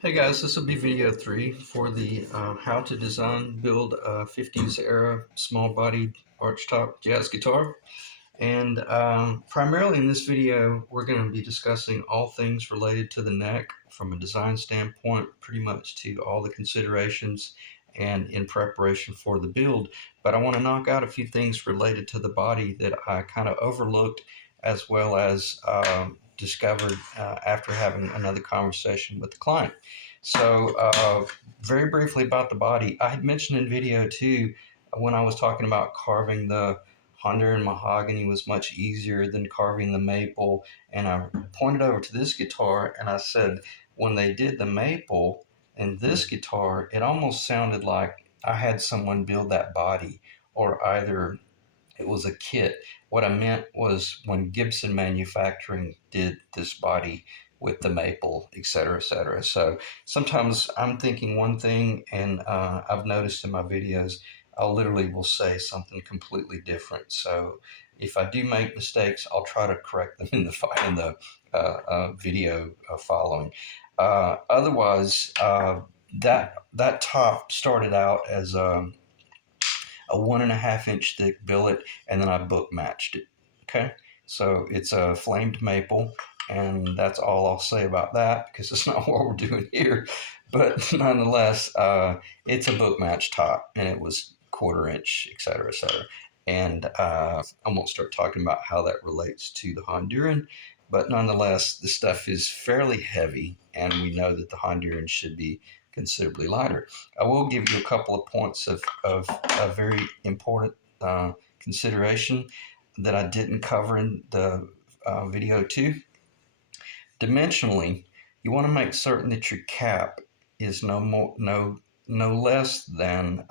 Hey guys, this will be video 3 for the how to design build a 50s era small bodied archtop jazz guitar. And primarily in this video, we're going to be discussing all things related to the neck from a design standpoint, pretty much to all the considerations and in preparation for the build. But I want to knock out a few things related to the body that I kind of overlooked, as well as discovered after having another conversation with the client. So very briefly about the body, I had mentioned in video 2 when I was talking about carving the Honduran mahogany was much easier than carving the maple. And I pointed over to this guitar and I said, when they did the maple in this guitar, it almost sounded like I had someone build that body, or either it was a kit. What I meant was when Gibson Manufacturing did this body with the maple, et cetera, et cetera. So sometimes I'm thinking one thing, and I've noticed in my videos, I literally will say something completely different. So if I do make mistakes, I'll try to correct them in the video following. Otherwise, that top started out as a 1.5 inch thick billet, and then I book matched it. Okay, so it's a flamed maple, and that's all I'll say about that because it's not what we're doing here. But nonetheless, it's a book match top, and it was 1/4 inch, et cetera, et cetera. And I won't start talking about how that relates to the Honduran, but nonetheless, the stuff is fairly heavy, and we know that the Honduran should be considerably lighter. I will give you a couple of points of a very important consideration that I didn't cover in the video 2. Dimensionally, you want to make certain that your cap is no less than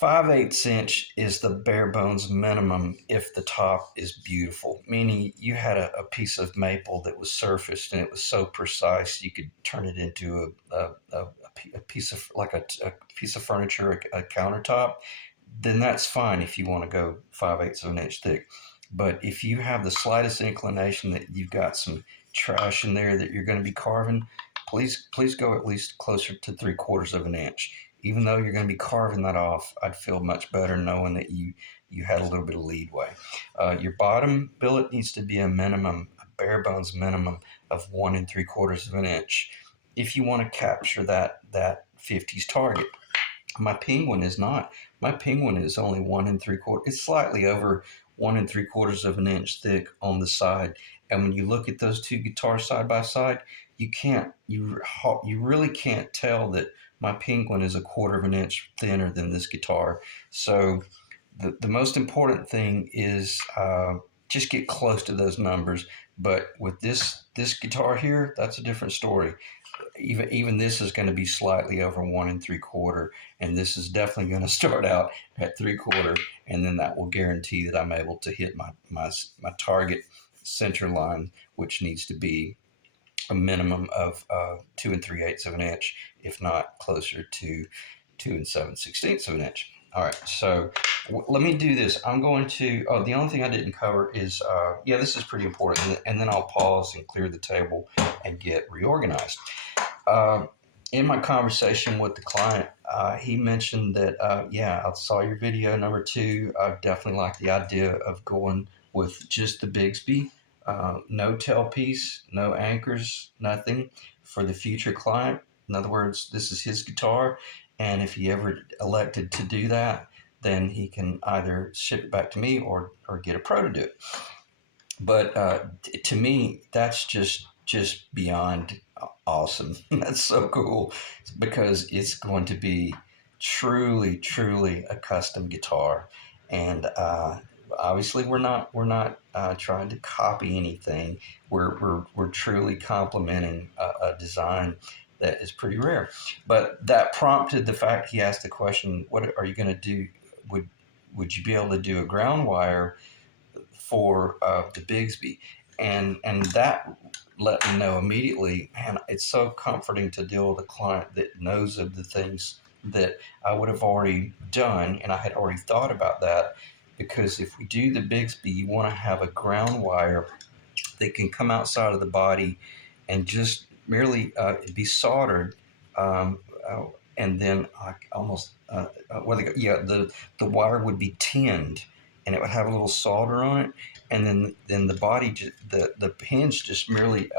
5/8 inch is the bare bones minimum if the top is beautiful, meaning you had a piece of maple that was surfaced and it was so precise you could turn it into a piece of like a piece of furniture, a countertop. Then that's fine if you want to go 5/8 of an inch thick. But if you have the slightest inclination that you've got some trash in there that you're going to be carving, please go at least closer to 3/4 of an inch. Even though you're going to be carving that off, I'd feel much better knowing that you had a little bit of leadway. Your bottom billet needs to be a minimum, a bare bones minimum of 1 3/4 of an inch if you want to capture that 50s target. My penguin is not. My penguin is only 1 3/4. It's slightly over 1 3/4 of an inch thick on the side. And when you look at those two guitars side by side, you really can't tell that my penguin is 1/4 of an inch thinner than this guitar. So the most important thing is just get close to those numbers. But with this guitar here, that's a different story. Even this is going to be slightly over 1 3/4, and this is definitely going to start out at 3/4, and then that will guarantee that I'm able to hit my target center line, which needs to be a minimum of 2 3/8 of an inch, if not closer to 2 7/16 of an inch. All right, so let me do this. I'm going to, the only thing I didn't cover is, yeah, this is pretty important, and then I'll pause and clear the table and get reorganized. Uh, in my conversation with the client, he mentioned that, yeah, I saw your video number 2. I definitely like the idea of going with just the Bigsby, no tailpiece, no anchors, nothing for the future client. In other words, this is his guitar, and if he ever elected to do that, then he can either ship it back to me or get a pro to do it. But to me, that's just beyond awesome. That's so cool because it's going to be truly a custom guitar, and obviously we're not trying to copy anything. We're truly complementing a design that is pretty rare. But that prompted the fact he asked the question, "What are you going to do? Would you be able to do a ground wire for the Bigsby?" And that let me know immediately, man, it's so comforting to deal with a client that knows of the things that I would have already done, and I had already thought about that. Because if we do the Bigsby, you want to have a ground wire that can come outside of the body and just merely be soldered, um, uh, and then almost yeah, the wire would be tinned, and it would have a little solder on it, and then the body the hinge just merely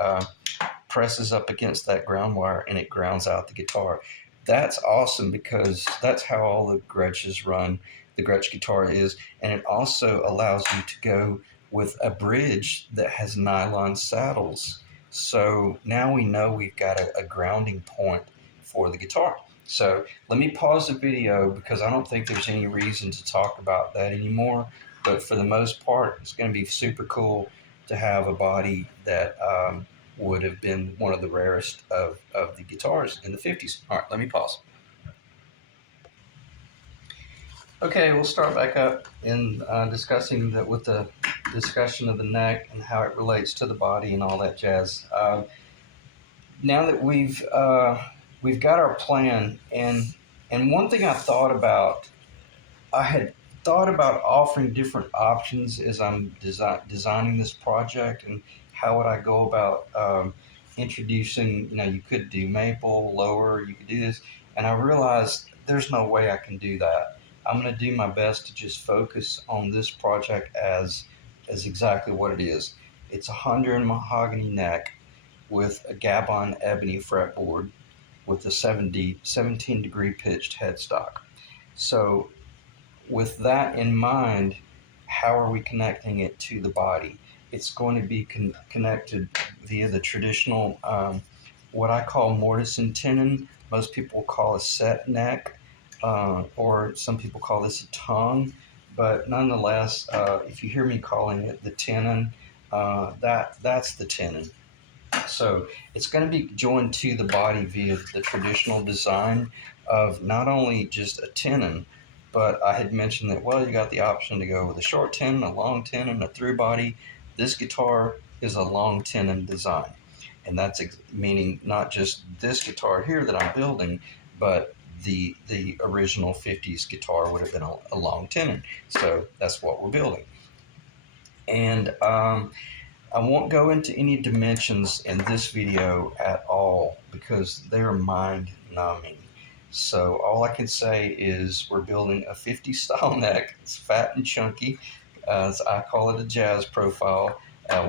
presses up against that ground wire, and it grounds out the guitar. That's awesome because that's how all the Gretches run. The Gretsch guitar is, and it also allows you to go with a bridge that has nylon saddles. So now we know we've got a grounding point for the guitar. So let me pause the video because I don't think there's any reason to talk about that anymore. But for the most part, it's going to be super cool to have a body that would have been one of the rarest of the guitars in the 50s. All right, let me pause. Okay, we'll start back up in discussing with the discussion of the neck and how it relates to the body and all that jazz. Now that we've got our plan, and one thing I had thought about offering different options as I'm designing this project, and how would I go about introducing, you could do maple, lower, you could do this, and I realized there's no way I can do that. I'm going to do my best to just focus on this project as exactly what it is. It's a Honduran mahogany neck with a Gabon ebony fretboard with a 17-degree pitched headstock. So with that in mind, how are we connecting it to the body? It's going to be connected via the traditional, what I call mortise and tenon. Most people call a set neck, or some people call this a tongue. But nonetheless, if you hear me calling it the tenon, that's the tenon. So it's going to be joined to the body via the traditional design of not only just a tenon, but I had mentioned that, well, you got the option to go with a short tenon, a long tenon, a through body. This guitar is a long tenon design. And that's meaning not just this guitar here that I'm building, but the original 50s guitar would have been a long tenon. So that's what we're building. And I won't go into any dimensions in this video at all because they're mind numbing. So all I can say is we're building a 50s style neck. It's fat and chunky. As I call it, a jazz profile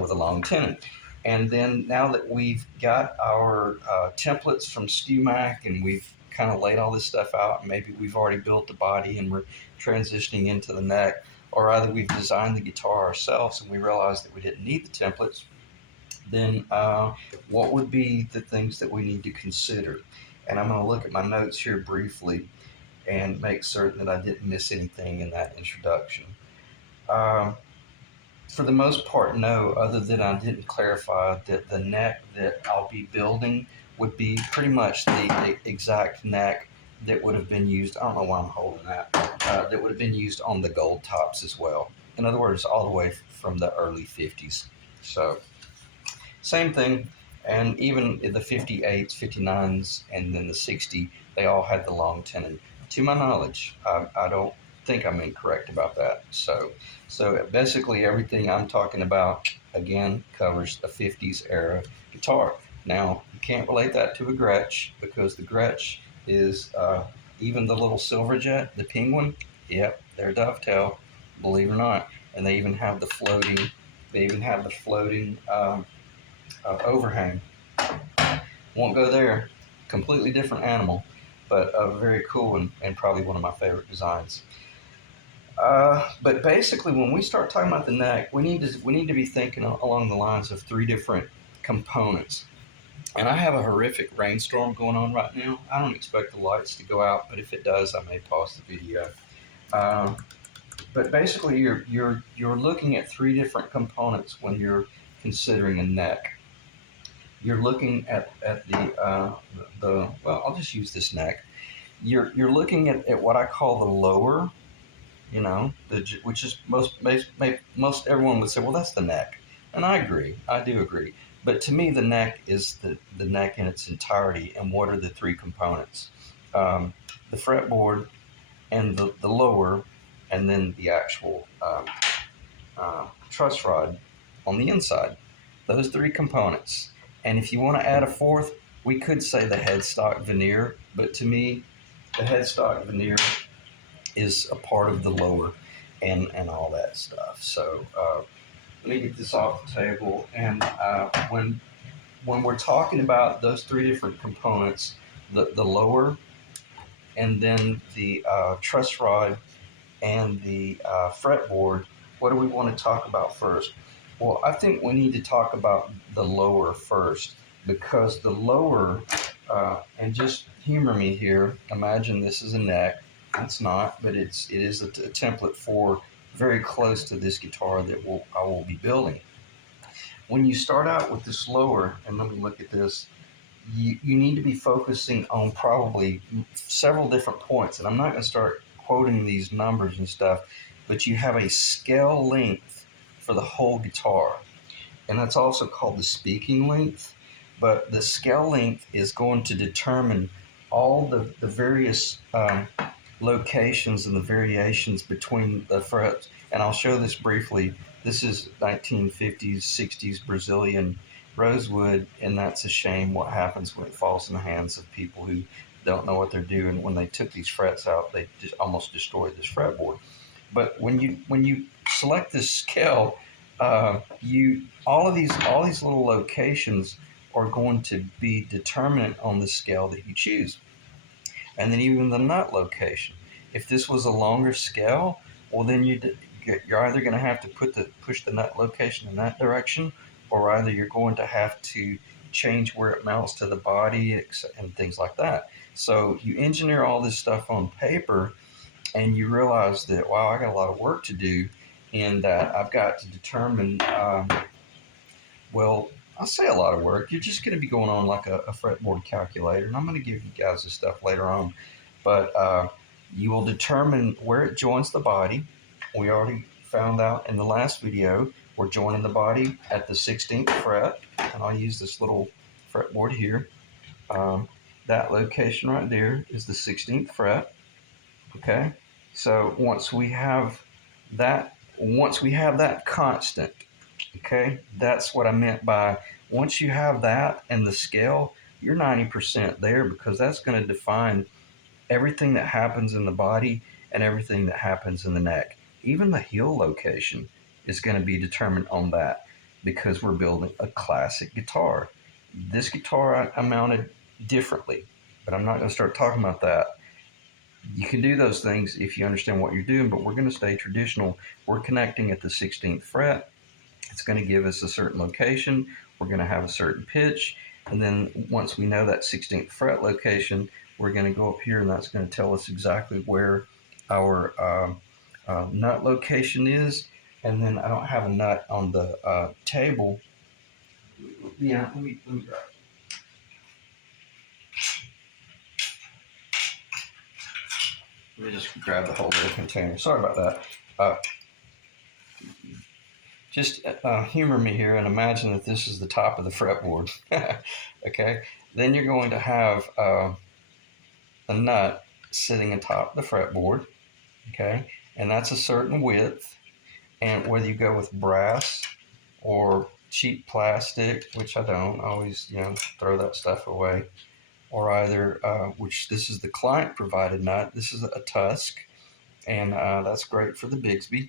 with a long tenon. And then now that we've got our templates from StewMac and we've kind of laid all this stuff out, maybe we've already built the body and we're transitioning into the neck, or either we've designed the guitar ourselves and we realized that we didn't need the templates, then what would be the things that we need to consider? And I'm going to look at my notes here briefly and make certain that I didn't miss anything in that introduction. For the most part, no, other than I didn't clarify that the neck that I'll be building would be pretty much the exact neck that would have been used. I don't know why I'm holding that. That would have been used on the gold tops as well. In other words, all the way from the early 50s. So same thing. And even the 58s, 59s, and then the 60, they all had the long tenon. To my knowledge, I don't think I'm incorrect about that. So basically everything I'm talking about, again, covers a 50s era guitar. Now, you can't relate that to a Gretsch because the Gretsch is even the little Silverjet, the Penguin, yep, they're dovetail, believe it or not. And they even have the floating, overhang. Won't go there. Completely different animal, but very cool and probably one of my favorite designs. But basically, when we start talking about the neck, we need to be thinking along the lines of three different components. And I have a horrific rainstorm going on right now. I don't expect the lights to go out, but if it does, I may pause the video. But basically, you're looking at three different components when you're considering a neck. You're looking at the well, I'll just use this neck. You're looking at what I call the lower, which is most everyone would say, well, that's the neck, and I agree. I do agree. But to me, the neck is the neck in its entirety. And what are the three components? The fretboard and the lower, and then the actual truss rod on the inside. Those three components. And if you want to add a fourth, we could say the headstock veneer, but to me, the headstock veneer is a part of the lower and all that stuff. So let me get this off the table. And when we're talking about those three different components, the lower and then the truss rod and the fretboard, what do we want to talk about first? Well, I think we need to talk about the lower first, because the lower, and just humor me here, imagine this is a neck. It's not, but it is a template for very close to this guitar that I will be building. When you start out with this lower, and let me look at this, you need to be focusing on probably several different points. And I'm not going to start quoting these numbers and stuff, but you have a scale length for the whole guitar. And that's also called the speaking length. But the scale length is going to determine all the various locations and the variations between the frets. And I'll show this briefly. This is 1950s, 60s Brazilian rosewood, and that's a shame what happens when it falls in the hands of people who don't know what they're doing. When they took these frets out, they just almost destroyed this fretboard. But when you select this scale, you all these little locations are going to be determinant on the scale that you choose, and then even the nut location. If this was a longer scale, well, then you're either going to have to push the nut location in that direction, or either you're going to have to change where it mounts to the body and things like that. So you engineer all this stuff on paper, and you realize that, wow, I got a lot of work to do, and that I've got to determine, well, I'll say a lot of work. You're just going to be going on like a fretboard calculator, and I'm going to give you guys this stuff later on. But you will determine where it joins the body. We already found out in the last video, we're joining the body at the 16th fret, and I'll use this little fretboard here. That location right there is the 16th fret. Okay, so once we have that constant, okay, that's what I meant by once you have that and the scale, you're 90% there, because that's going to define everything that happens in the body and everything that happens in the neck. Even the heel location is going to be determined on that, because we're building a classic guitar. This guitar I mounted differently, but I'm not going to start talking about that. You can do those things if you understand what you're doing, but we're going to stay traditional. We're connecting at the 16th fret. It's going to give us a certain location. We're going to have a certain pitch. And then once we know that 16th fret location, we're going to go up here, and that's going to tell us exactly where our nut location is. And then I don't have a nut on the table. Yeah, let me grab it. Let me just grab the whole little container. Sorry about that. Just humor me here and imagine that this is the top of the fretboard. Okay, then you're going to have a nut sitting atop the fretboard. Okay, and that's a certain width. And whether you go with brass or cheap plastic, which I don't, I always throw that stuff away, or either which this is the client provided nut. This is a Tusk, and that's great for the Bigsby.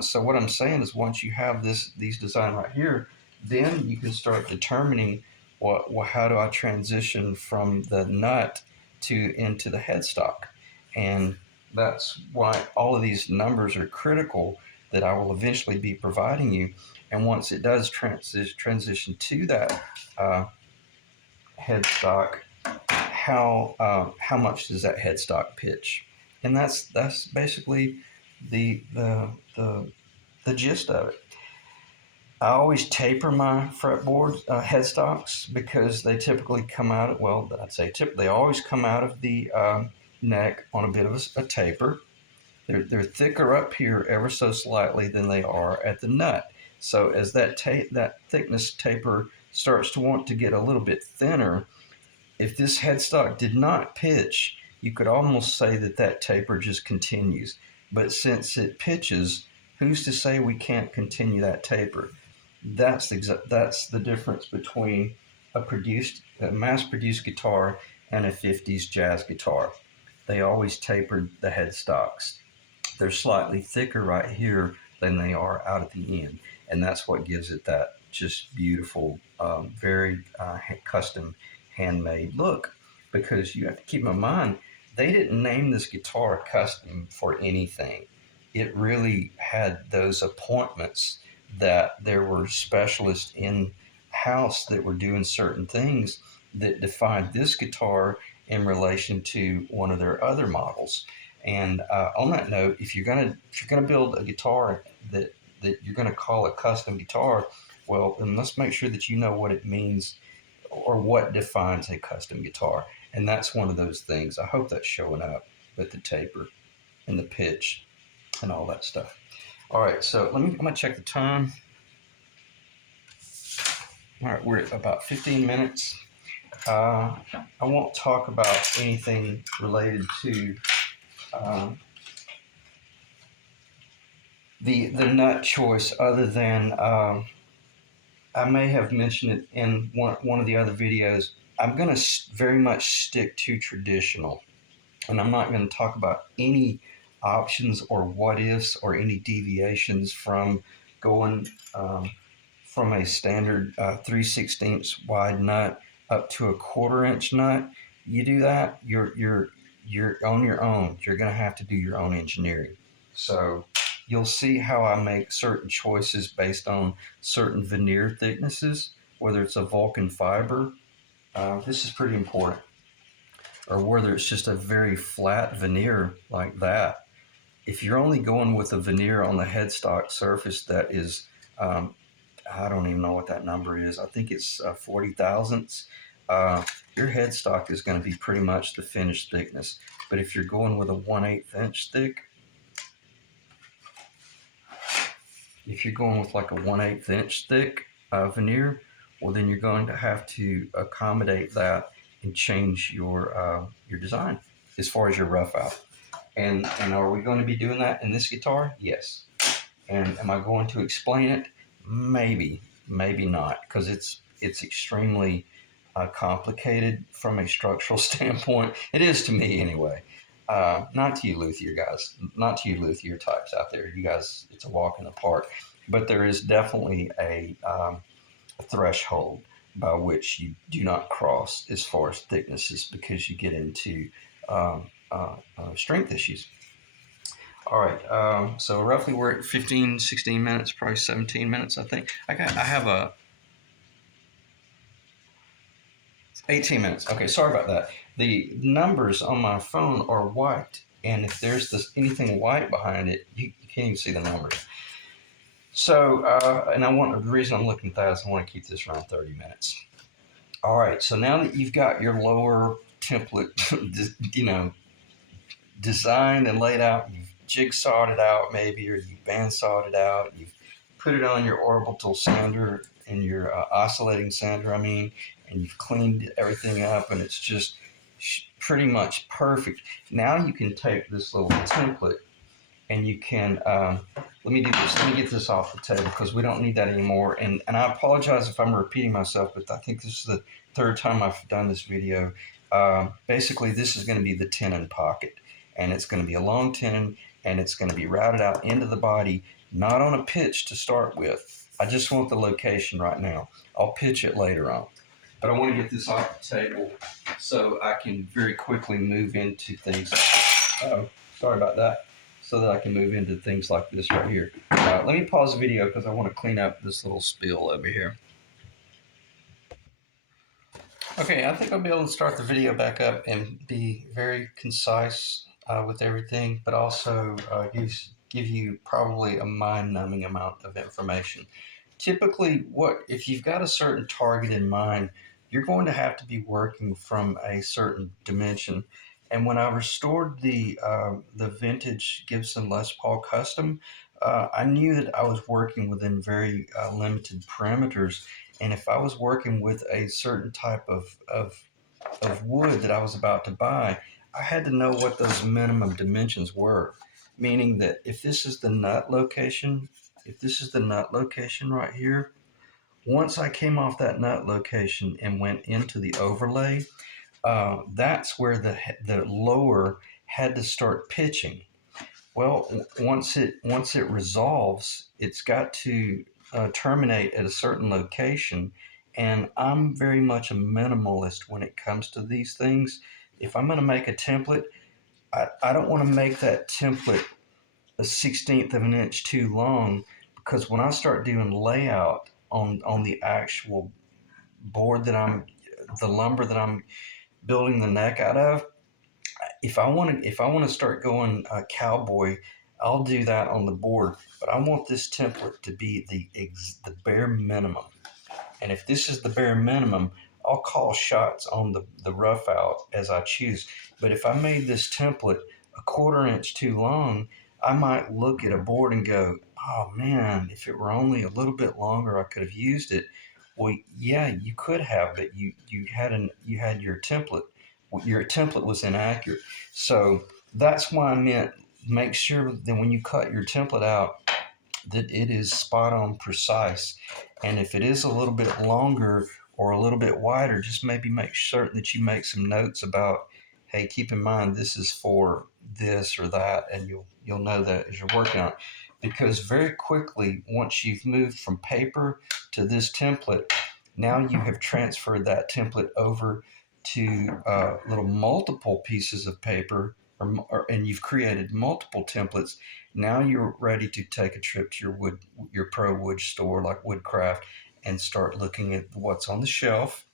So what I'm saying is, once you have these design right here, then you can start determining how do I transition from the nut into the headstock. And that's why all of these numbers are critical, that I will eventually be providing you. And once it does transition to that headstock, how much does that headstock pitch? And that's basically the gist of it. I always taper my fretboard headstocks, because they typically come out, well, I'd say they always come out of the neck on a bit of a taper. They're thicker up here ever so slightly than they are at the nut. So as that thickness taper starts to want to get a little bit thinner, if this headstock did not pitch, you could almost say that taper just continues. But since it pitches, who's to say we can't continue that taper? That's the difference between a mass-produced guitar and a 50s jazz guitar. They always tapered the headstocks. They're slightly thicker right here than they are out at the end, and that's what gives it that just beautiful, very custom, handmade look. Because you have to keep in mind, they didn't name this guitar custom for anything. It really had those appointments that there were specialists in house that were doing certain things that defined this guitar in relation to one of their other models. And on that note, if you're gonna build a guitar that you're gonna call a custom guitar, well, then let's make sure that you know what it means or what defines a custom guitar. And that's one of those things. I hope that's showing up with the taper and the pitch and all that stuff. All right, so I'm gonna check the time. All right, we're at about 15 minutes. I won't talk about anything related to the nut choice, other than I may have mentioned it in one of the other videos. I'm going to very much stick to traditional, and I'm not going to talk about any options or what ifs or any deviations from going from a standard 3/16 wide nut up to a 1/4 inch nut. You do that, you're on your own. You're going to have to do your own engineering. So you'll see how I make certain choices based on certain veneer thicknesses, whether it's a Vulcan fiber. This is pretty important. Or whether it's just a very flat veneer like that. If you're only going with a veneer on the headstock surface that is, I don't even know what that number is. I think it's 40 thousandths. Your headstock is going to be pretty much the finished thickness. But if you're going with a 1/8 inch thick, if you're going with like a 1/8 inch thick veneer, well, then you're going to have to accommodate that and change your design as far as your rough out. And are we going to be doing that in this guitar? Yes. And am I going to explain it? Maybe, maybe not, because it's extremely complicated from a structural standpoint. It is to me anyway. Not to you luthier guys, not to you luthier types out there. You guys, it's a walk in the park. But there is definitely a threshold by which you do not cross as far as thicknesses, because you get into strength issues. All right, so roughly we're at 15, 16 minutes, probably 17 minutes, I think. I have a 18 minutes. Okay, sorry about that. The numbers on my phone are white, and if there's anything white behind it, you can't even see the numbers. So, and the reason I'm looking at that is I want to keep this around 30 minutes. All right, so now that you've got your lower template, designed and laid out, you've jigsawed it out maybe, or you've bandsawed it out, you've put it on your orbital sander and your oscillating sander, and you've cleaned everything up, and it's just pretty much perfect. Now you can take this little template and you can, let me do this. Let me get this off the table because we don't need that anymore. And I apologize if I'm repeating myself, but I think this is the third time I've done this video. Basically, this is going to be the Tenon Pocket, and it's going to be a long tenon, and it's going to be routed out into the body, not on a pitch to start with. I just want the location right now. I'll pitch it later on. But I want to get this off the table so I can very quickly move into things. Sorry about that. So that I can move into things like this right here. Let me pause the video because I want to clean up this little spill over here. Okay, I think I'll be able to start the video back up and be very concise with everything, but also give you probably a mind-numbing amount of information. Typically, if you've got a certain target in mind, you're going to have to be working from a certain dimension. And when I restored the vintage Gibson Les Paul Custom, I knew that I was working within very limited parameters. And if I was working with a certain type of wood that I was about to buy, I had to know what those minimum dimensions were. Meaning that if this is the nut location right here, Once I came off that nut location and went into the overlay, that's where the lower had to start pitching. Well, once it resolves, it's got to terminate at a certain location, and I'm very much a minimalist when it comes to these things. If I'm going to make a template, I don't want to make that template a 16th of an inch too long, because when I start doing layout on the actual board the lumber that I'm building the neck out of, if I want to start going cowboy, I'll do that on the board. But I want this template to be the bare minimum. And if this is the bare minimum, I'll call shots on the rough out as I choose. But if I made this template a quarter inch too long, I might look at a board and go, oh man, if it were only a little bit longer, I could have used it. Well, yeah, you could have, but you had your template was inaccurate. So that's why I meant make sure that when you cut your template out, that it is spot on precise. And if it is a little bit longer or a little bit wider, just maybe make certain that you make some notes about, hey, keep in mind this is for this or that, and you'll know that as you're working on it. Because very quickly, once you've moved from paper to this template, now you have transferred that template over to little multiple pieces of paper, and you've created multiple templates. Now you're ready to take a trip to your pro wood store like Woodcraft and start looking at what's on the shelf,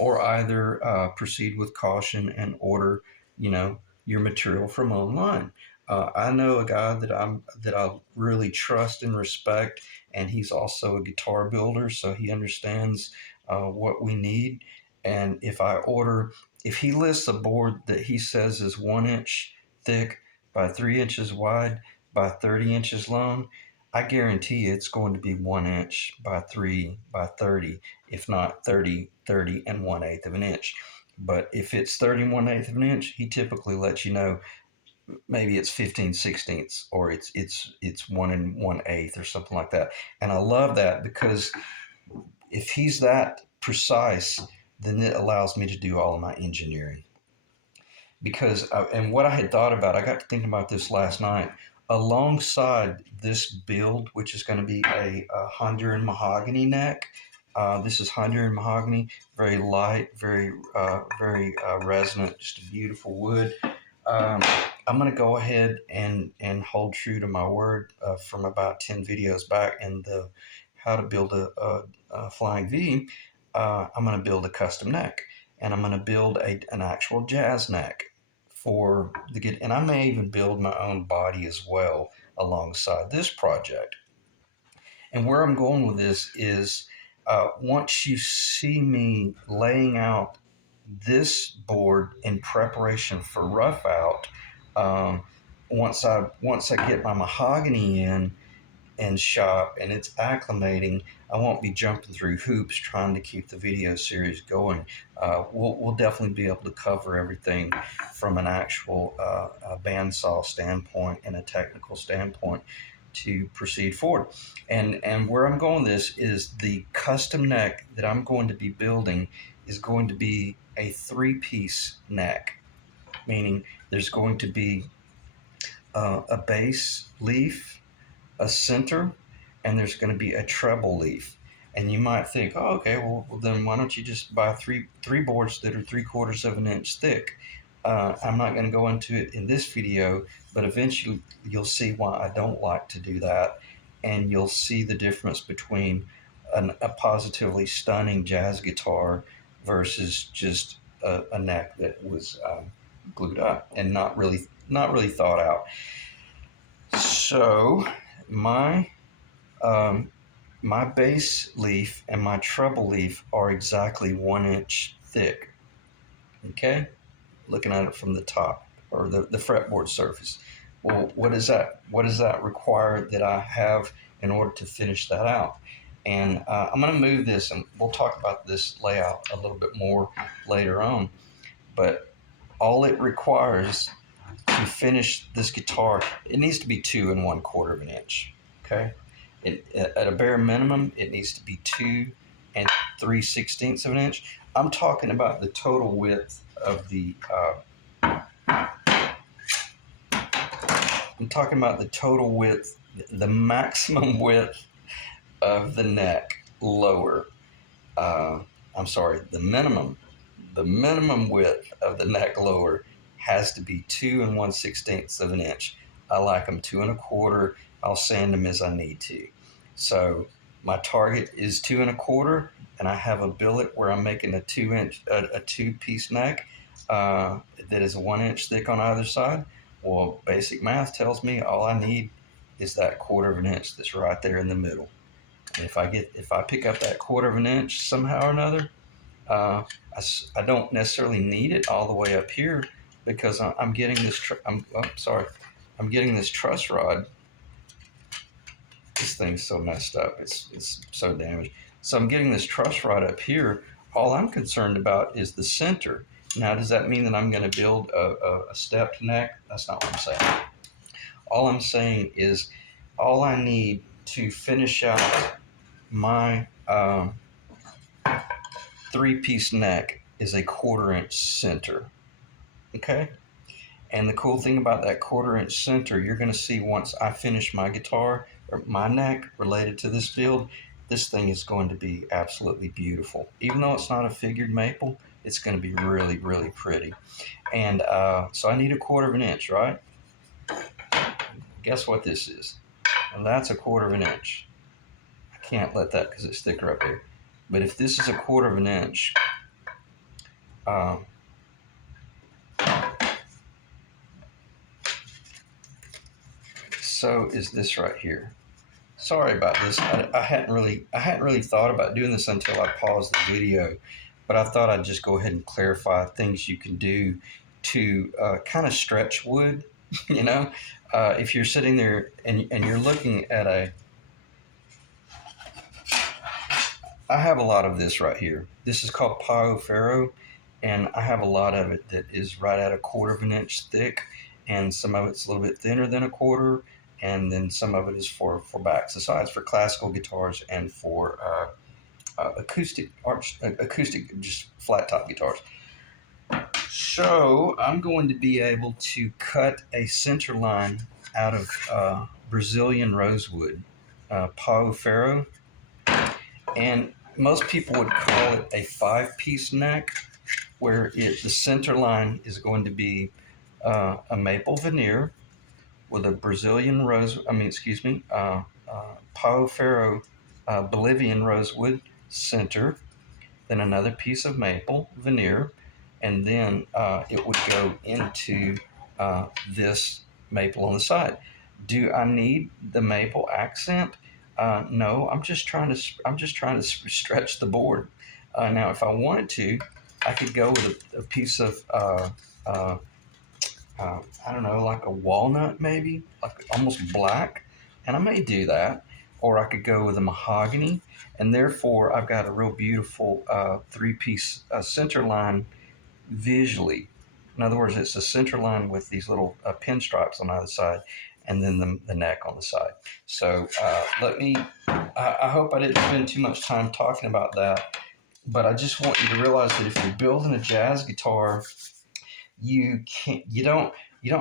or either proceed with caution and order, your material from online. I know a guy that I really trust and respect, and he's also a guitar builder, so he understands what we need. And if he lists a board that he says is 1 inch thick by 3 inches wide by 30 inches long, I guarantee it's going to be 1 inch by 3 by 30, if not 30 and 1/8 of an inch. But if it's 30 and 1/8 of an inch, he typically lets you know maybe it's 15/16 or it's 1 1/8 or something like that. And I love that, because if he's that precise, then it allows me to do all of my engineering. And what I had thought about, I got to thinking about this last night. Alongside this build, which is going to be a Honduran mahogany neck. This is Honduran mahogany, very light, very resonant, just a beautiful wood. I'm going to go ahead and hold true to my word from about 10 videos back in the how to build a flying V. I'm going to build a custom neck, and I'm going to build an actual jazz neck for and I may even build my own body as well alongside this project. And where I'm going with this is, once you see me laying out this board in preparation for rough out, once I get my mahogany in and shop and it's acclimating, I won't be jumping through hoops trying to keep the video series going. We'll definitely be able to cover everything from an actual bandsaw standpoint and a technical standpoint to proceed forward. And where I'm going with this is the custom neck that I'm going to be building is going to be a 3-piece neck, meaning there's going to be a base leaf, a center, and there's going to be a treble leaf. And you might think, oh, okay, well then why don't you just buy three boards that are 3/4 of an inch thick? I'm not going to go into it in this video, but eventually you'll see why I don't like to do that, and you'll see the difference between a positively stunning jazz guitar versus just a neck that was glued up and not really thought out. So my um, my base leaf and my treble leaf are exactly 1 inch thick. Okay, looking at it from the top, or the fretboard surface. Well, what does that require that I have in order to finish that out? And I'm going to move this, and we'll talk about this layout a little bit more later on. But all it requires to finish this guitar, it needs to be 2 1/4 of an inch. Okay, At a bare minimum, it needs to be 2 3/16 of an inch. I'm talking about the total width of the. I'm talking about the total width, the maximum width of the neck lower. Uh, I'm sorry, the minimum width of the neck lower has to be 2 1/16 of an inch. I like them 2 1/4. I'll sand them as I need to. So my target is 2 1/4, and I have a billet where I'm making a 2 inch, a 2 piece neck that is 1 inch thick on either side. Well, basic math tells me all I need is that quarter of an inch that's right there in the middle. And if I pick up that quarter of an inch somehow or another, uh, I don't necessarily need it all the way up here because I'm getting this. I'm getting this truss rod. This thing's so messed up. It's so damaged. So I'm getting this truss rod up here. All I'm concerned about is the center. Now, does that mean that I'm going to build a stepped neck? That's not what I'm saying. All I'm saying is all I need to finish out my 3 piece neck is a 1/4 inch center. Okay? And the cool thing about that 1/4 inch center, you're going to see once I finish my guitar or my neck related to this build, this thing is going to be absolutely beautiful. Even though it's not a figured maple, it's going to be really, really pretty. And so I need a 1/4 inch, right? Guess what this is? And that's a 1/4 inch. I can't let that because it's thicker up here. But if this is a 1/4 inch, um, so is this right here. Sorry about this. I hadn't really thought about doing this until I paused the video, but I thought I'd just go ahead and clarify things you can do to kind of stretch wood. You know, if you're sitting there and you're looking at I have a lot of this right here. This is called Pao Ferro, and I have a lot of it that is right at a 1/4 inch thick, and some of it's a little bit thinner than a quarter, and then some of it is for backs and sides for classical guitars and for acoustic, just flat top guitars. So I'm going to be able to cut a center line out of Brazilian rosewood, Pau Ferro, and most people would call it a 5 piece neck, where the center line is going to be a maple veneer with a Brazilian rose. Pau Ferro Bolivian rosewood center, then another piece of maple veneer, and then it would go into this maple on the side. Do I need the maple accent? No, I'm just trying to stretch the board. Now, if I wanted to, I could go with a piece of I don't know, like a walnut maybe, like almost black, and I may do that. Or I could go with a mahogany, and therefore I've got a real beautiful 3 piece center line visually. In other words, it's a center line with these little pinstripes on either side, and then the neck on the side. So I hope I didn't spend too much time talking about that, but I just want you to realize that if you're building a jazz guitar, you don't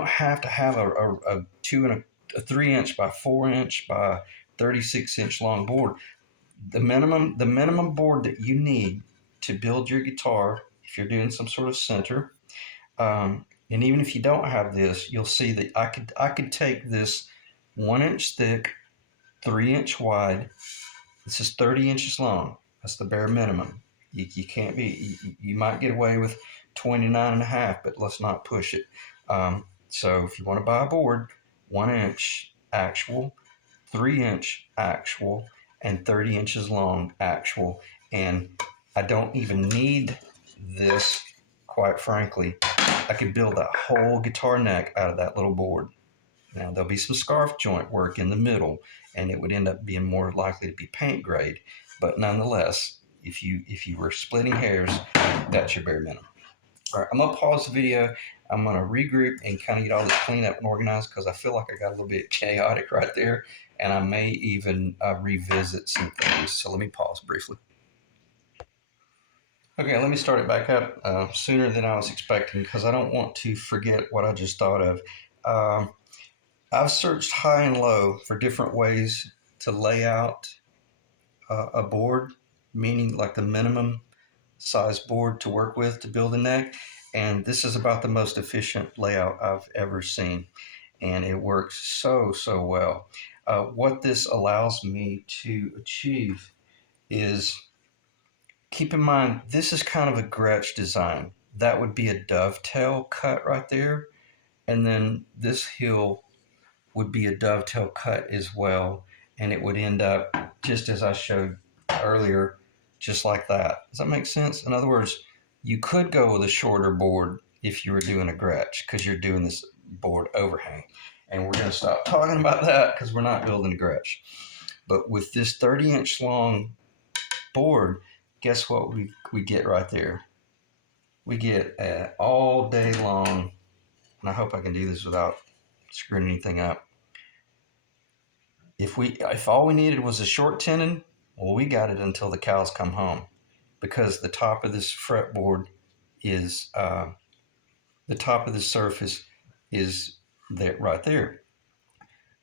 have to have a 3 inch by 4 inch by 36 inch long board. The minimum board that you need to build your guitar, if you're doing some sort of center, and even if you don't have this, you'll see that I could take this 1 inch thick, 3 inch wide. This is 30 inches long. That's the bare minimum. You can't be. You might get away with 29 and a half, but let's not push it. So if you want to buy a board, 1 inch actual, 3 inch actual, and 30 inches long actual. And I don't even need this, quite frankly. I could build that whole guitar neck out of that little board. Now, there'll be some scarf joint work in the middle, and it would end up being more likely to be paint grade. But nonetheless, if you were splitting hairs, that's your bare minimum. All right, I'm gonna pause the video. I'm gonna regroup and kind of get all this cleaned up and organized because I feel like I got a little bit chaotic right there, and I may even revisit some things. So let me pause briefly. Okay, let me start it back up sooner than I was expecting because I don't want to forget what I just thought of. Um, I've searched high and low for different ways to lay out a board, meaning like the minimum size board to work with to build a neck. And this is about the most efficient layout I've ever seen. And it works so well. What this allows me to achieve is, keep in mind, this is kind of a Gretsch design. That would be a dovetail cut right there. And then this heel would be a dovetail cut as well. And it would end up just as I showed earlier, just like that. Does that make sense? In other words, you could go with a shorter board if you were doing a Gretsch because you're doing this board overhang. And we're going to stop talking about that because we're not building a Gretsch. But with this 30-inch long board, guess what we get right there? We get all day long, and I hope I can do this without screwing anything up. If all we needed was a short tenon, well, we got it until the cows come home, because the top of this fretboard is the top of the surface is there right there.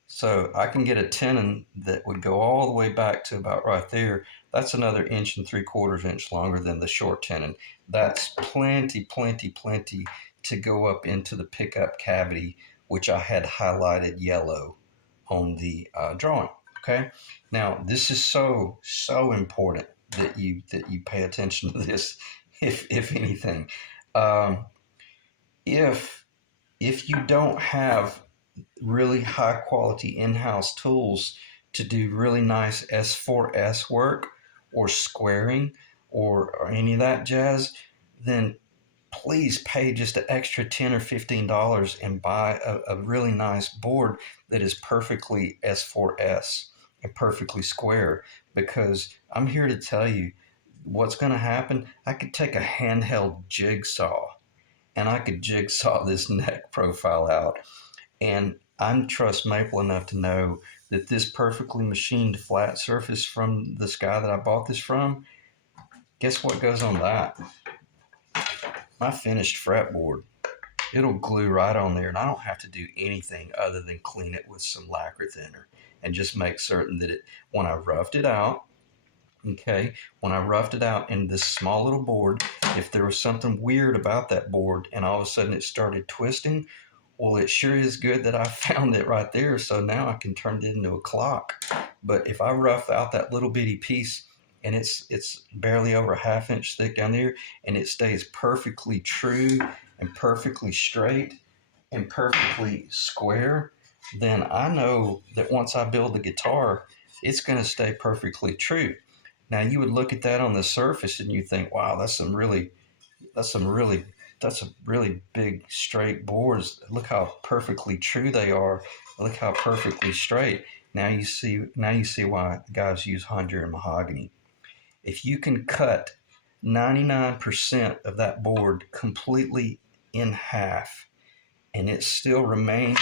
So I can get a tenon that would go all the way back to about right there. That's another 1.75 inches longer than the short tenon. That's plenty to go up into the pickup cavity, which I had highlighted yellow on the drawing. Okay, now this is so important that you pay attention to this, if anything. Um, if you don't have really high quality in-house tools to do really nice S4S work or squaring or any of that jazz, then please pay just an extra $10 or $15 and buy a really nice board that is perfectly S4S and perfectly square. Because I'm here to tell you what's going to happen. I could take a handheld jigsaw and I could jigsaw this neck profile out. And I'm Truss Maple enough to know that this perfectly machined flat surface from this guy that I bought this from, guess what goes on that? My finished fretboard. It'll glue right on there, and I don't have to do anything other than clean it with some lacquer thinner and just make certain that when I roughed it out, okay, when I roughed it out in this small little board, if there was something weird about that board and all of a sudden it started twisting, well, it sure is good that I found it right there. So now I can turn it into a clock. But if I rough out that little bitty piece and it's barely over a ½ inch thick down there, and it stays perfectly true and perfectly straight and perfectly square, then I know that once I build the guitar, it's going to stay perfectly true. Now you would look at that on the surface and you think, wow, that's some really big straight boards. Look how perfectly true they are. Look how perfectly straight. Now you see why guys use Honduran mahogany. If you can cut 99% of that board completely in half and it still remains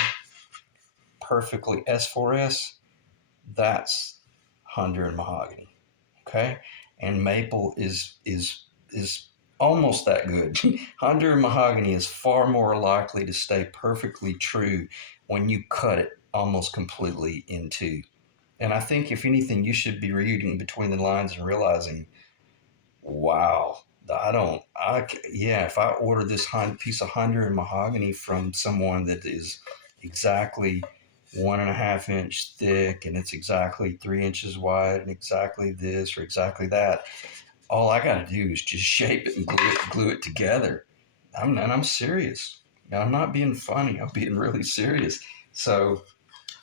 perfectly S4S, that's Honduran mahogany. Okay, and maple is almost that good. Honduran mahogany is far more likely to stay perfectly true when you cut it almost completely in two. And I think, if anything, you should be reading between the lines and realizing, wow, yeah, if I order this piece of Honduran mahogany from someone that is exactly 1.5 inch thick and it's exactly 3 inches wide and exactly this or exactly that, all I got to do is just shape it and glue it together. I'm serious. Now, I'm not being funny. I'm being really serious. So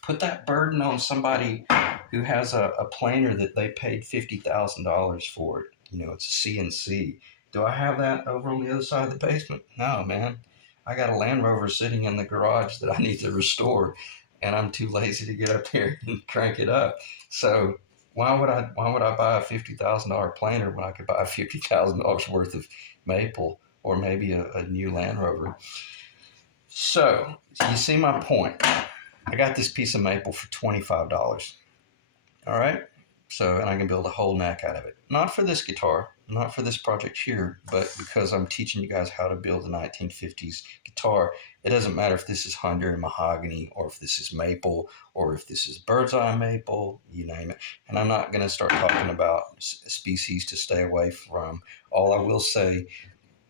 put that burden on somebody who has a planer that they paid $50,000 for it. It's a CNC. Do I have that over on the other side of the basement? No, man. I got a Land Rover sitting in the garage that I need to restore, and I'm too lazy to get up here and crank it up. So why would I buy a $50,000 planer when I could buy $50,000 worth of maple or maybe a new Land Rover. So you see my point. I got this piece of maple for $25. All right. So, and I can build a whole neck out of it. Not for this guitar, not for this project here, but because I'm teaching you guys how to build a 1950s guitar. It doesn't matter if this is Honduran mahogany, or if this is maple, or if this is bird's eye maple, you name it. And I'm not going to start talking about species to stay away from. All I will say,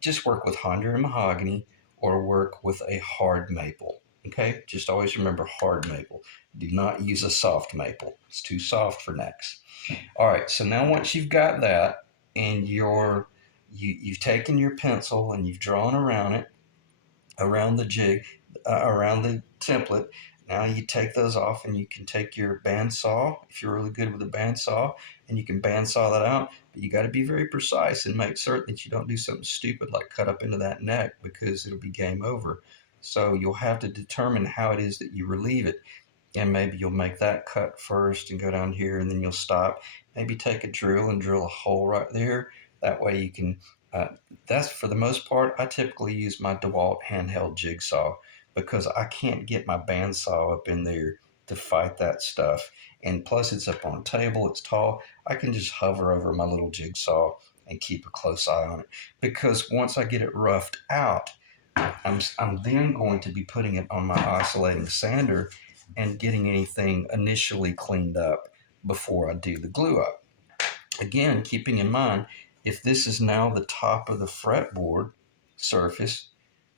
just work with Honduran mahogany or work with a hard maple. Okay, just always remember hard maple. Do not use a soft maple. It's too soft for necks. All right, so now once you've got that and you've taken your pencil and you've drawn around it, around the jig, around the template, now you take those off and you can take your bandsaw, if you're really good with a bandsaw, and you can bandsaw that out. But you got to be very precise and make certain that you don't do something stupid like cut up into that neck, because it'll be game over. So you'll have to determine how it is that you relieve it. And maybe you'll make that cut first and go down here, and then you'll stop. Maybe take a drill and drill a hole right there. That way you can, that's for the most part, I typically use my DeWalt handheld jigsaw, because I can't get my bandsaw up in there to fight that stuff. And plus it's up on a table, it's tall. I can just hover over my little jigsaw and keep a close eye on it. Because once I get it roughed out, I'm then going to be putting it on my oscillating sander and getting anything initially cleaned up before I do the glue up. Again, keeping in mind, if this is now the top of the fretboard surface,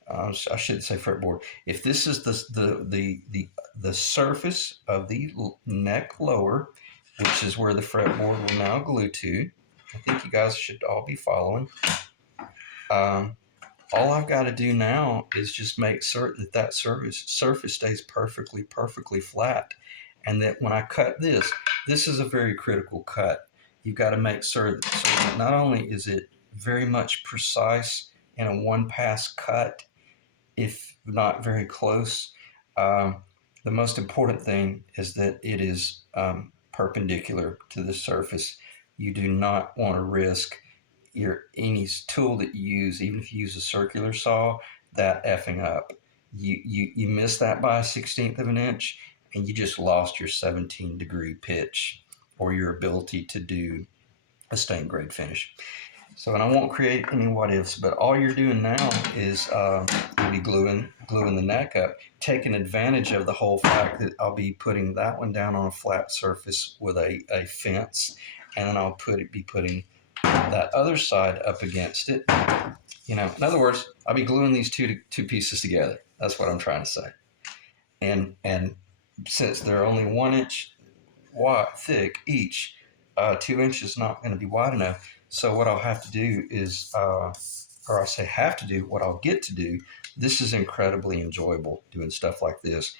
I shouldn't say fretboard. If this is the surface of the neck lower, which is where the fretboard will now glue to, I think you guys should all be following. All I've got to do now is just make certain that that surface stays perfectly flat. And that when I cut this is a very critical cut. You've got to make certain that not only is it very much precise in a one-pass cut, if not very close, the most important thing is that it is perpendicular to the surface. You do not want to risk any tool that you use, even if you use a circular saw, that effing up. You miss that by a 1/16 of an inch, and you just lost your 17-degree pitch or your ability to do a stain grade finish. So, and I won't create any what ifs, but all you're doing now is you'll be gluing the neck up, taking advantage of the whole fact that I'll be putting that one down on a flat surface with a fence, and then I'll be putting that other side up against it. In other words, I'll be gluing these two pieces together. That's what I'm trying to say. And since they're only 1 inch wide thick each, 2 inches not going to be wide enough. So what I'll have to do is, or I say have to do, what I'll get to do, this is incredibly enjoyable doing stuff like this.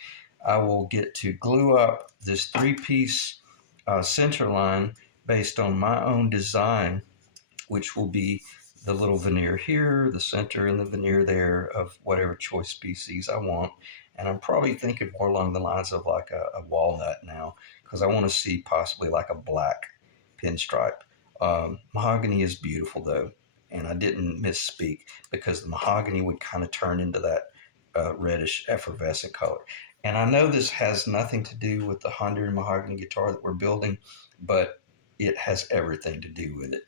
I will get to glue up this 3-piece center line based on my own design, which will be the little veneer here, the center, and the veneer there of whatever choice species I want. And I'm probably thinking more along the lines of like a walnut now, because I want to see possibly like a black pinstripe. Mahogany is beautiful though, and I didn't misspeak, because the mahogany would kind of turn into that reddish effervescent color. And I know this has nothing to do with the Honduran mahogany guitar that we're building, but it has everything to do with it.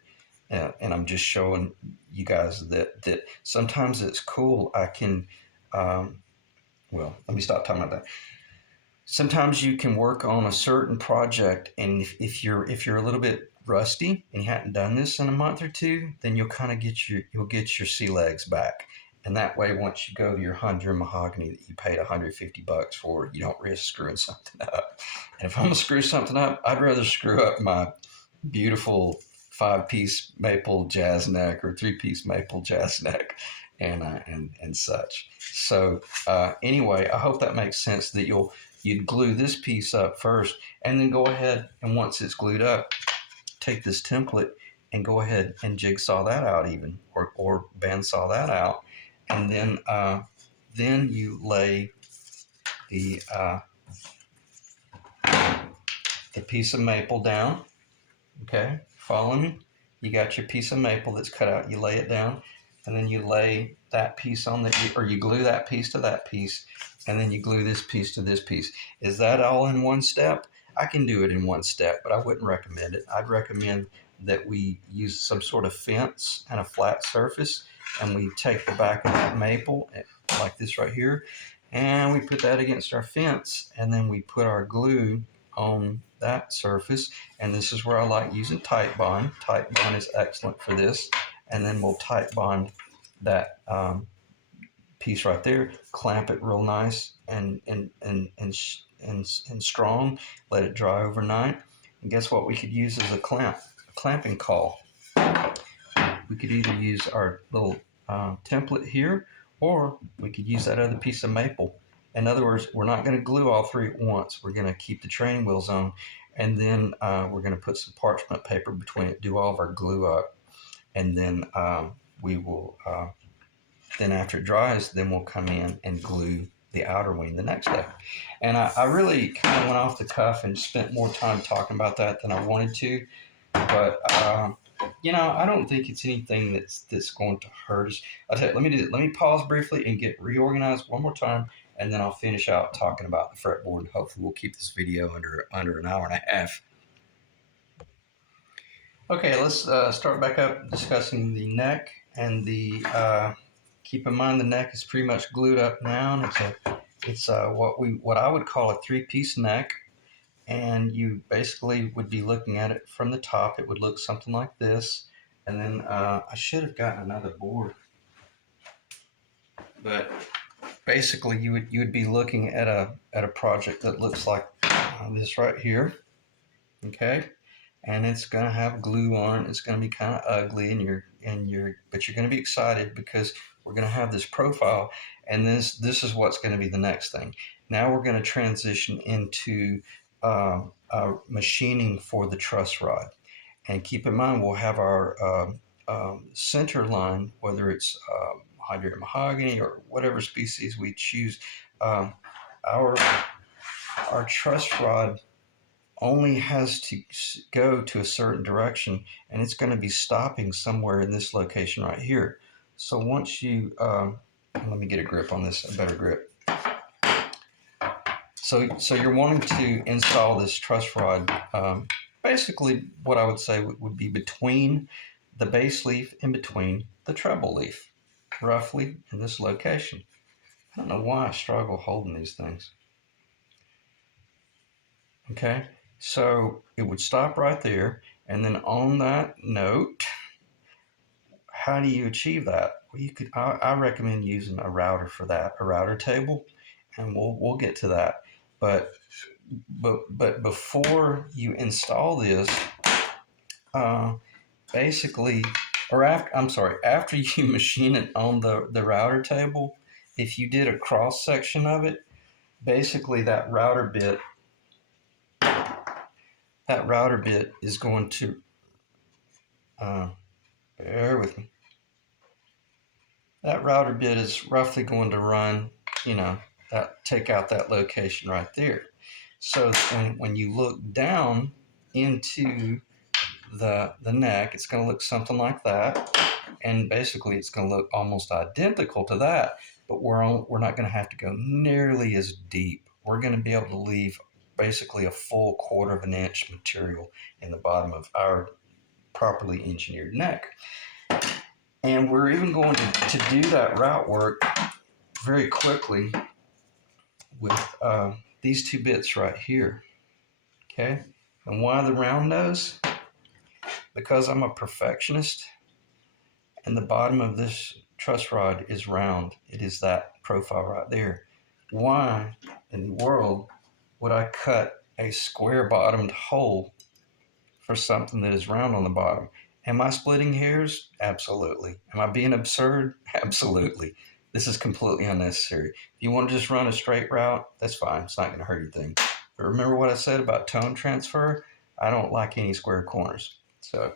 And I'm just showing you guys that sometimes it's cool. I can, well, let me stop talking about that. Sometimes you can work on a certain project, and if you're a little bit rusty and you hadn't done this in a month or two, then you'll kind of get your sea legs back. And that way, once you go to your Honduran mahogany that you paid $150 for, you don't risk screwing something up. And if I'm gonna screw something up, I'd rather screw up my beautiful 5-piece maple jazz neck or 3-piece maple jazz neck and such. So anyway, I hope that makes sense, that you'd glue this piece up first, and then go ahead, and once it's glued up, take this template and go ahead and jigsaw that out even, or bandsaw that out. And then you lay the piece of maple down. Okay, follow me? You got your piece of maple that's cut out. You lay it down. and then you lay that piece on the, or you glue that piece to that piece, and then you glue this piece to this piece. Is that all in one step? I can do it in one step, but I wouldn't recommend it. I'd recommend that we use some sort of fence and a flat surface, and we take the back of that maple, like this right here, and we put that against our fence, and then we put our glue on that surface. And this is where I like using tight bond. Tight bond is excellent for this. And then we'll tight bond that piece right there, clamp it real nice and strong, let it dry overnight. And guess what we could use as a clamping caul. We could either use our little template here, or we could use that other piece of maple. In other words, we're not going to glue all three at once. We're going to keep the training wheels on, and then we're going to put some parchment paper between it, do all of our glue up, and then we will, then after it dries, then we'll come in and glue the outer wing the next day. And I really kind of went off the cuff and spent more time talking about that than I wanted to, but you know, I don't think it's anything that's going to hurt us. I'll tell you, let me pause briefly and get reorganized one more time, and then I'll finish out talking about the fretboard. And hopefully, we'll keep this video under an hour and a half. Okay, let's start back up discussing the neck and the. Keep in mind the neck is pretty much glued up now, and it's what I would call a three-piece neck. And you basically would be looking at it from the top. It would look something like this. And then I should have gotten another board, but basically you would be looking at a project that looks like this right here. Okay, and it's going to have glue on it. It's going to be kind of ugly, but you're going to be excited because we're going to have this profile, and this is what's going to be the next thing. Now we're going to transition into machining for the truss rod. And keep in mind, we'll have our center line, whether it's Honduran mahogany or whatever species we choose. Our truss rod only has to go to a certain direction, and it's going to be stopping somewhere in this location right here. So once you, let me get a grip on this, a better grip. So you're wanting to install this truss rod. Basically, what I would say would be between the base leaf and between the treble leaf, roughly in this location. I don't know why I struggle holding these things. Okay, so it would stop right there, and then on that note, how do you achieve that? Well, you could. I recommend using a router for that, a router table, and we'll get to that. But before you install this, basically, after you machine it on the router table, if you did a cross section of it, basically that router bit is going to, bear with me, that router bit is roughly going to run, take out that location right there. So when you look down into the neck, it's going to look something like that, and basically it's going to look almost identical to that, but we're not going to have to go nearly as deep. We're going to be able to leave basically a full 1/4 of an inch material in the bottom of our properly engineered neck. And we're even going to do that route work very quickly with these two bits right here. Okay, and why the round nose? Because I'm a perfectionist, and the bottom of this truss rod is round. It is that profile right there. Why in the world would I cut a square bottomed hole for something that is round on the bottom? Am I splitting hairs? Absolutely. Am I being absurd? Absolutely. This is completely unnecessary. If you want to just run a straight route, that's fine. It's not going to hurt anything. But remember what I said about tone transfer? I don't like any square corners. So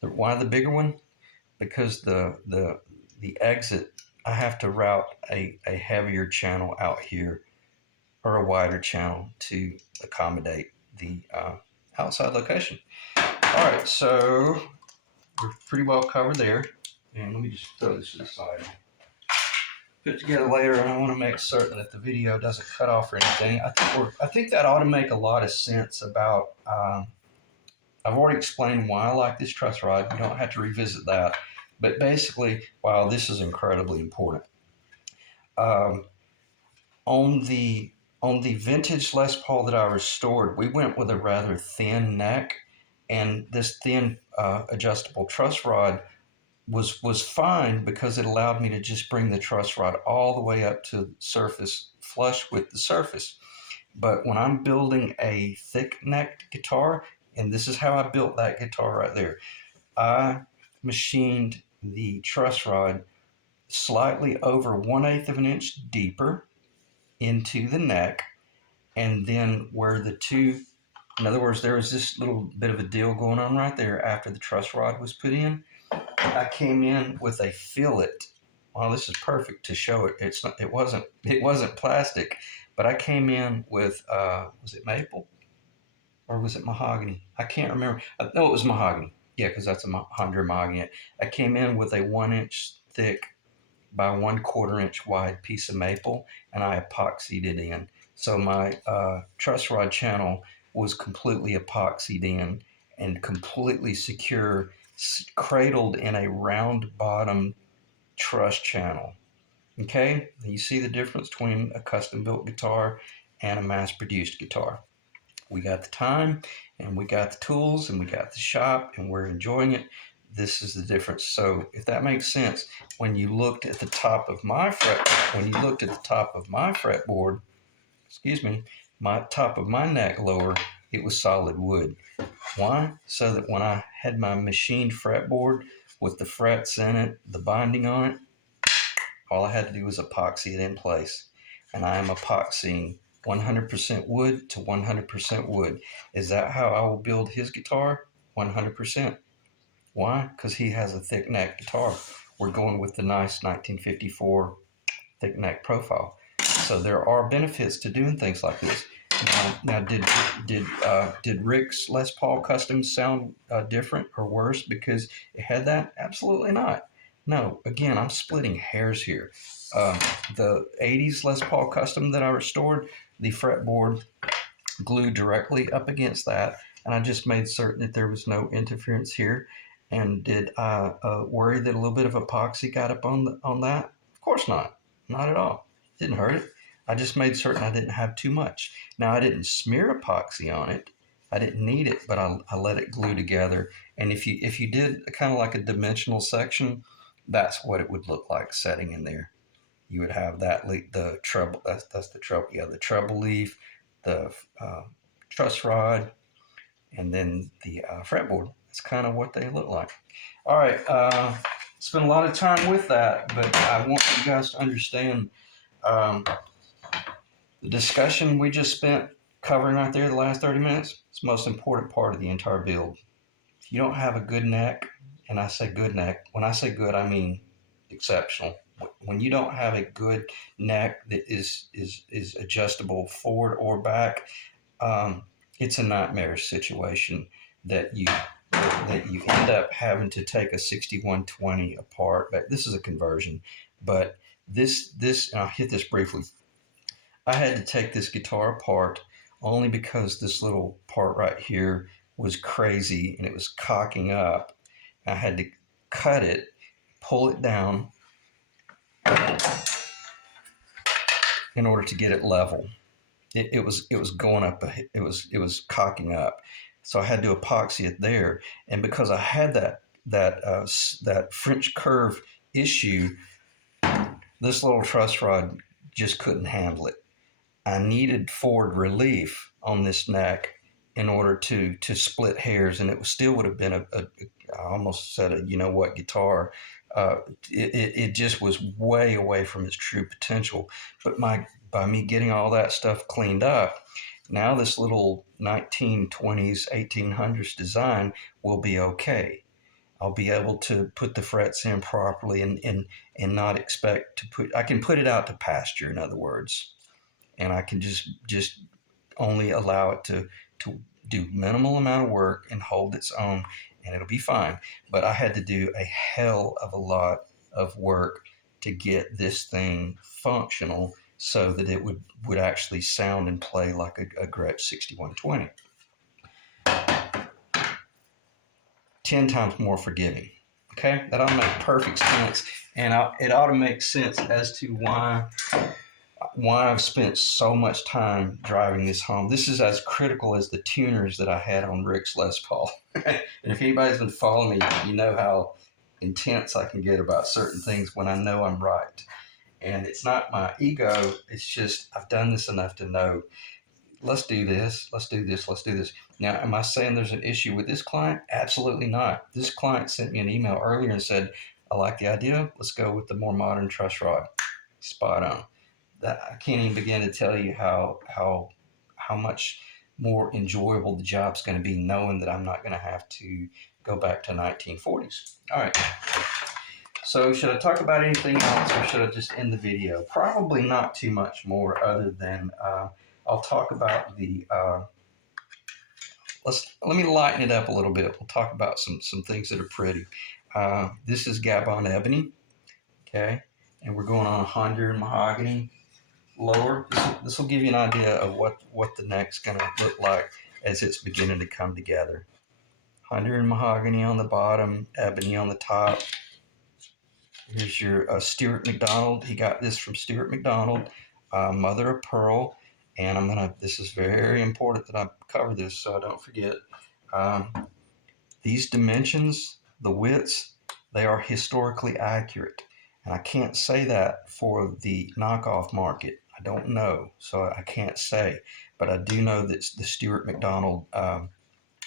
why the bigger one? Because the exit, I have to route a heavier channel out here, or a wider channel to accommodate the outside location. All right, so we're pretty well covered there. And let me just throw this to the side. Put it together later, and I want to make certain that the video doesn't cut off or anything. I think that ought to make a lot of sense about. I've already explained why I like this truss rod. We don't have to revisit that. But basically, wow, this is incredibly important. Um, on the vintage Les Paul that I restored, we went with a rather thin neck, and this thin adjustable truss rod was fine because it allowed me to just bring the truss rod all the way up to the surface, flush with the surface. But when I'm building a thick necked guitar, and this is how I built that guitar right there, I machined the truss rod slightly over 1/8 of an inch deeper into the neck, and then where the two, in other words, there was this little bit of a deal going on right there after the truss rod was put in. I came in with a fillet. Well, this is perfect to show it. It wasn't plastic, but I came in with was it maple or was it mahogany? I can't remember. No, it was mahogany. Yeah, because that's a Honduran mahogany. I came in with a 1 inch thick by 1/4 inch wide piece of maple, and I epoxied it in. So my truss rod channel was completely epoxied in and completely secure, cradled in a round bottom truss channel. Okay, you see the difference between a custom built guitar and a mass produced guitar. We got the time, and we got the tools, and we got the shop, and we're enjoying it. This is the difference. So if that makes sense, when you looked at the top of my fretboard, excuse me, my top of my neck lower, it was solid wood. Why? So that when I had my machined fretboard with the frets in it, the binding on it, all I had to do was epoxy it in place. And I am epoxying 100% wood to 100% wood. Is that how I will build his guitar? 100%. Why? Because he has a thick neck guitar. We're going with the nice 1954 thick neck profile. So there are benefits to doing things like this. Now did Rick's Les Paul Customs sound different or worse because it had that? Absolutely not. No, again, I'm splitting hairs here. The 80s Les Paul Custom that I restored, the fretboard glued directly up against that, and I just made certain that there was no interference here. And did I worry that a little bit of epoxy got up on that? Of course not. Not at all. Didn't hurt it. I just made certain I didn't have too much. Now, I didn't smear epoxy on it. I didn't need it, but I let it glue together. And if you did kind of like a dimensional section, that's what it would look like setting in there. You would have that the treble. That's the treble. Yeah, the treble leaf, the truss rod, and then the fretboard. That's kind of what they look like. All right, spent a lot of time with that, but I want you guys to understand the discussion we just spent covering right there the last 30 minutes. It's the most important part of the entire build. If you don't have a good neck, and I say good neck, when I say good, I mean exceptional. When you don't have a good neck that is adjustable forward or back, it's a nightmare situation that you end up having to take a 6120 apart. But this is a conversion. But this and I'll hit this briefly. I had to take this guitar apart only because this little part right here was crazy and it was cocking up. I had to cut it, pull it down in order to get it level. It was going up. It was cocking up. So I had to epoxy it there, and because I had that French curve issue, this little truss rod just couldn't handle it. I needed forward relief on this neck in order to split hairs, and it still would have been I almost said a you know what guitar. It just was way away from its true potential. But by me getting all that stuff cleaned up, now this little 1920s, 1800s design will be okay. I'll be able to put the frets in properly and not expect to I can put it out to pasture, in other words, and I can just only allow it to do minimal amount of work and hold its own. and it'll be fine. But I had to do a hell of a lot of work to get this thing functional so that it would actually sound and play like a Gretsch 6120. 10 times more forgiving. Okay, that ought to make perfect sense, and it ought to make sense as to why I've spent so much time driving this home. This is as critical as the tuners that I had on Rick's Les Paul. And if anybody's been following me, you know how intense I can get about certain things when I know I'm right. And it's not my ego, it's just I've done this enough to know, let's do this, let's do this, let's do this. Now, am I saying there's an issue with this client? Absolutely not. This client sent me an email earlier and said, I like the idea, let's go with the more modern truss rod. Spot on. That I can't even begin to tell you how much more enjoyable the job's going to be, knowing that I'm not going to have to go back to 1940s. All right. So should I talk about anything else, or should I just end the video? Probably not too much more, other than I'll talk about the. Let me lighten it up a little bit. We'll talk about some things that are pretty. This is Gabon ebony, okay, and we're going on Honduran mahogany. Lower. This will give you an idea of what the neck's going to look like as it's beginning to come together. Honduran mahogany on the bottom, ebony on the top. Here's your Stuart McDonald. He got this from Stuart McDonald, mother of pearl. And this is very important that I cover this so I don't forget. These dimensions, the widths, they are historically accurate. And I can't say that for the knockoff market. I don't know, so I can't say. But I do know that the Stuart McDonald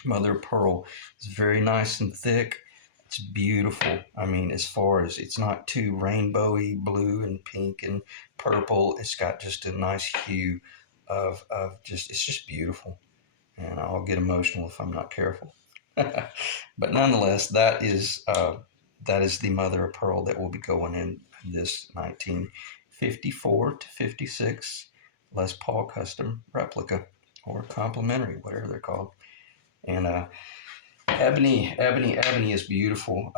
mother of pearl is very nice and thick. It's beautiful. I mean, as far as it's not too rainbowy blue and pink and purple. It's got just a nice hue of just, it's just beautiful. And I'll get emotional if I'm not careful. But nonetheless, that is the mother of pearl that will be going in this 1954 to 56 Les Paul custom replica, or complimentary, whatever they're called. And ebony is beautiful.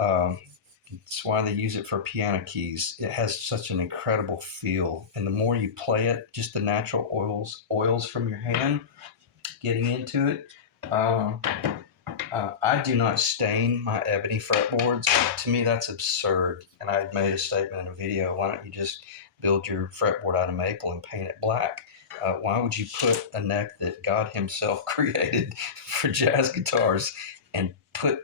That's why they use it for piano keys. It has such an incredible feel, and the more you play it, just the natural oils from your hand getting into it. I do not stain my ebony fretboards. To me, that's absurd. And I had made a statement in a video. Why don't you just build your fretboard out of maple and paint it black? Why would you put a neck that God himself created for jazz guitars and put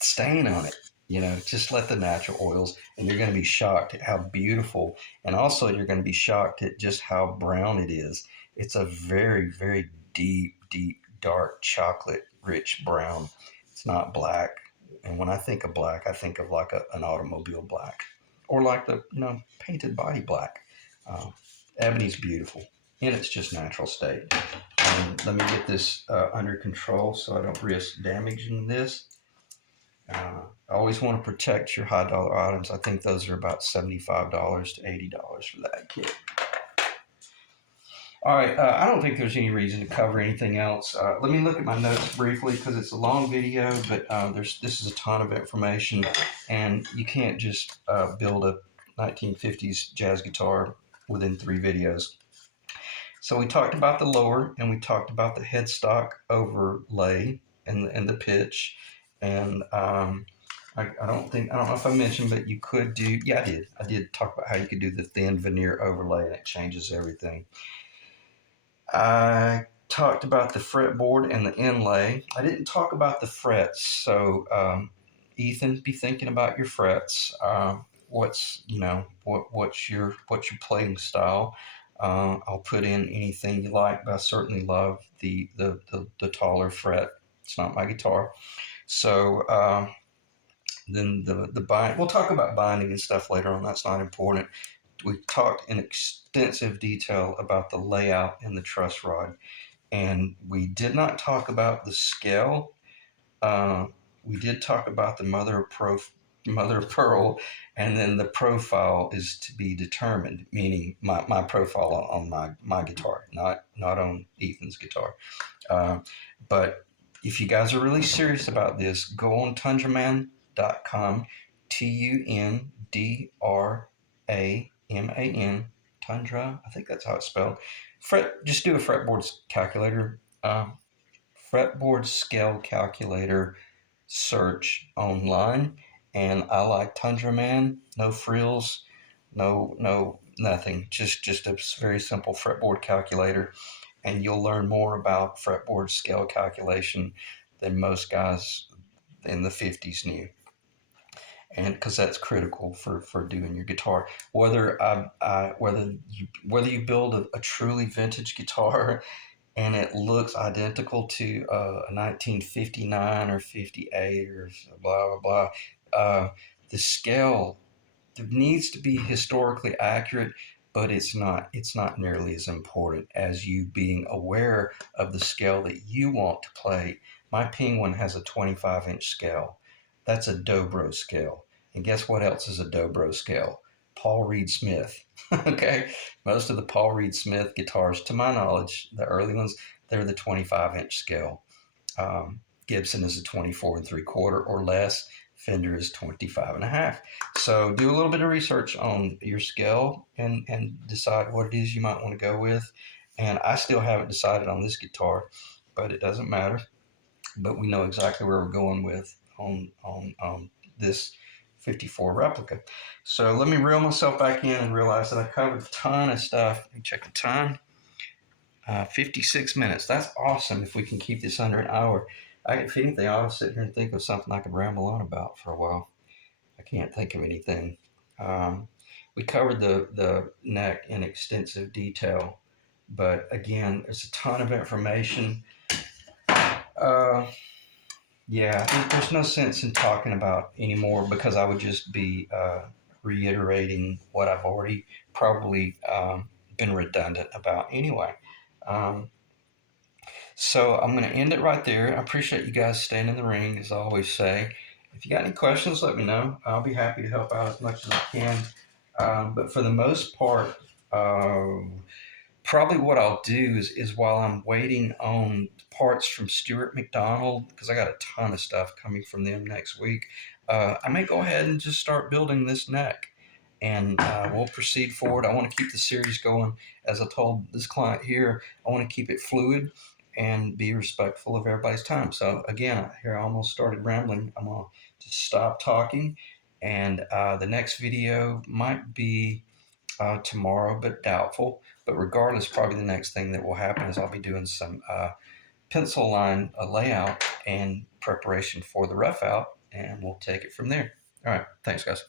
stain on it? You know, just let the natural oils, and you're going to be shocked at how beautiful. And also, you're going to be shocked at just how brown it is. It's a very, very deep, dark chocolate rich brown. It's not black. And when I think of black, I think of like an automobile black, or like the painted body black. Ebony's beautiful in its just natural state. And let me get this under control so I don't risk damaging this. I always want to protect your high dollar items. I think those are about $75 to $80 for that kit. All right, I don't think there's any reason to cover anything else. Let me look at my notes briefly, because it's a long video, but this is a ton of information, and you can't just build a 1950s jazz guitar within 3 videos. So we talked about the lower, and we talked about the headstock overlay and the pitch, and I don't know if I mentioned, but you could do, yeah, I did talk about how you could do the thin veneer overlay, and it changes everything. I talked about the fretboard and the inlay. I didn't talk about the frets. So, Ethan, be thinking about your frets. What's your playing style? I'll put in anything you like, but I certainly love the taller fret. It's not my guitar. So then the bind. We'll talk about binding and stuff later on. That's not important. We talked in extensive detail about the layout in the truss rod, and we did not talk about the scale. We did talk about the mother of pearl, and then the profile is to be determined, meaning my profile on my guitar, not on Ethan's guitar. But if you guys are really serious about this, go on tundraman.com, TUNDRAMAN, Tundra, I think that's how it's spelled. Just do a fretboard calculator, fretboard scale calculator search online, and I like Tundra Man. No frills, no nothing. Just a very simple fretboard calculator, and you'll learn more about fretboard scale calculation than most guys in the 50s knew. And because that's critical for doing your guitar, whether you build a truly vintage guitar and it looks identical to a 1959 or 58 or blah blah blah. The scale needs to be historically accurate, but it's not nearly as important as you being aware of the scale that you want to play. My Penguin has a 25-inch scale. That's a dobro scale. And guess what else is a dobro scale? Paul Reed Smith. Okay, most of the Paul Reed Smith guitars, to my knowledge, the early ones, they're the 25-inch scale. Gibson is a 24 3/4 or less. Fender is 25 and a half. So do a little bit of research on your scale and decide what it is you might want to go with. And I still haven't decided on this guitar, but it doesn't matter. But we know exactly where we're going with on this 54 replica. So let me reel myself back in and realize that I covered a ton of stuff. Let me check the time. 56 minutes. That's awesome if we can keep this under an hour. If anything, I'll sit here and think of something I could ramble on about for a while. I can't think of anything. We covered the neck in extensive detail, but again, there's a ton of information. Yeah, there's no sense in talking about anymore because I would just be reiterating what I've already probably been redundant about anyway. Um, so I'm going to end it right there. I appreciate you guys staying in the ring, as I always say. If you got any questions, let me know. I'll be happy to help out as much as I can. But for the most part, probably what I'll do is while I'm waiting on parts from Stuart McDonald, because I got a ton of stuff coming from them next week, I may go ahead and just start building this neck. And we'll proceed forward. I want to keep the series going. As I told this client here, I want to keep it fluid and be respectful of everybody's time. So again, here I almost started rambling. I'm going to just stop talking. And the next video might be tomorrow, but doubtful. But regardless, probably the next thing that will happen is I'll be doing some pencil line layout and preparation for the rough out, and we'll take it from there. All right. Thanks, guys.